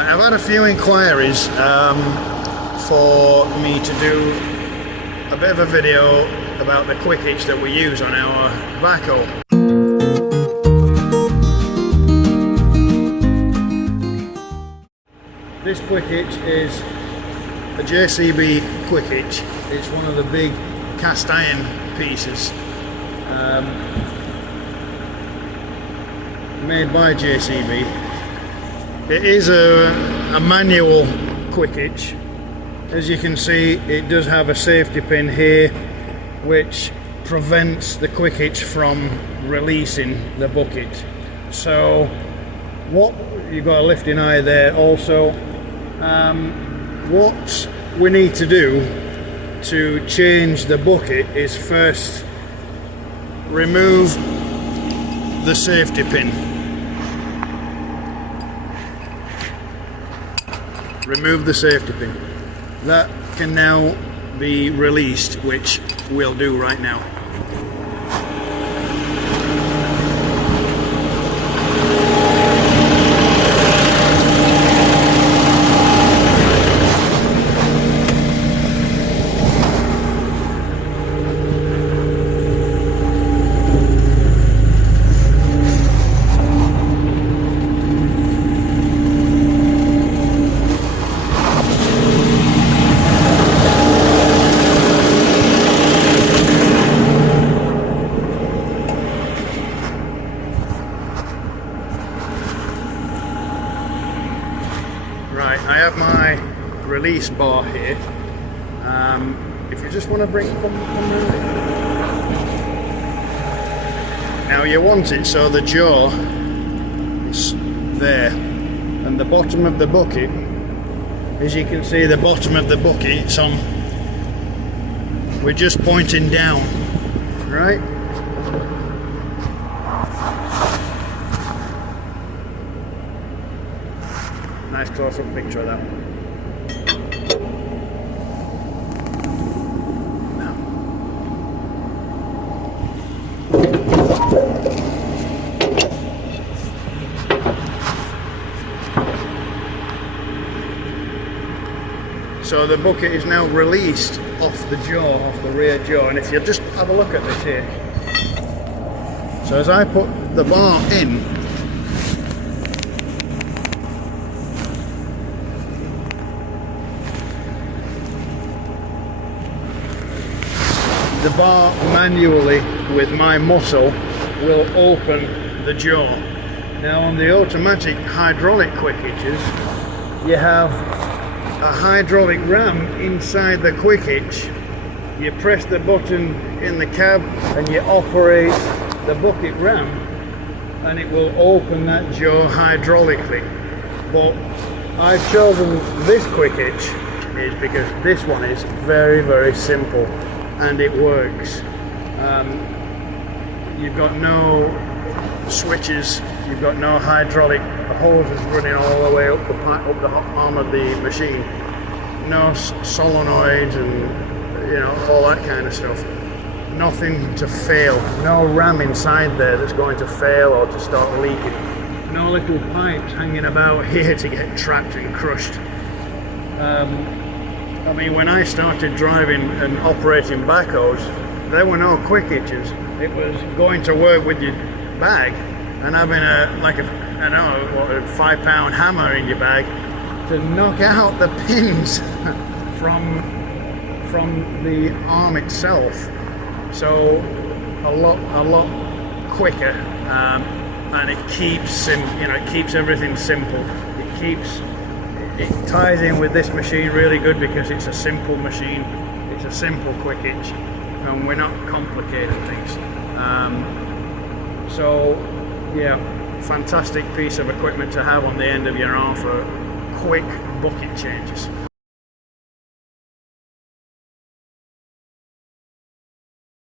Right, I've had a few inquiries for me to do a bit of a video about the quick hitch that we use on our backhoe. This quick hitch is a JCB quick hitch. It's one of the big cast iron pieces made by JCB. It is a manual quick hitch. As you can see, it does have a safety pin here which prevents the quick hitch from releasing the bucket. So what you've got a lifting eye there also. What we need to do to change the bucket is first remove the safety pin. Remove the safety pin. That can now be released, which we'll do right now. Right, I have my release bar here. If you just want to bring it from now, you want it so the jaw is there, and the bottom of the bucket, as you can see, the bottom of the bucket, it's on. We're just pointing down, right? Nice close-up picture of that. So the bucket is now released off the jaw, off the rear jaw, and if you just have a look at this here. So as I put the bar in, the bar manually with my muscle will open the jaw. Now on the automatic hydraulic quick hitches, you have a hydraulic ram inside the quick hitch. You press the button in the cab and you operate the bucket ram and it will open that jaw hydraulically. But I've chosen this quick hitch is because this one is very, very simple and it works. You've got no switches, you've got no hydraulic hoses running all the way up the arm of the machine, no solenoids and all that kind of stuff. Nothing to fail, no ram inside there that's going to fail or to start leaking. No little pipes hanging about here to get trapped and crushed. I mean, when I started driving and operating backhoes, there were no quick hitches. It was going to work with your bag and having a 5-pound hammer in your bag to knock out the pins from the arm itself. So a lot quicker, and it keeps it keeps everything simple. It ties in with this machine really good because it's a simple machine. It's a simple quick hitch, and we're not complicating things. So yeah, fantastic piece of equipment to have on the end of your arm for quick bucket changes.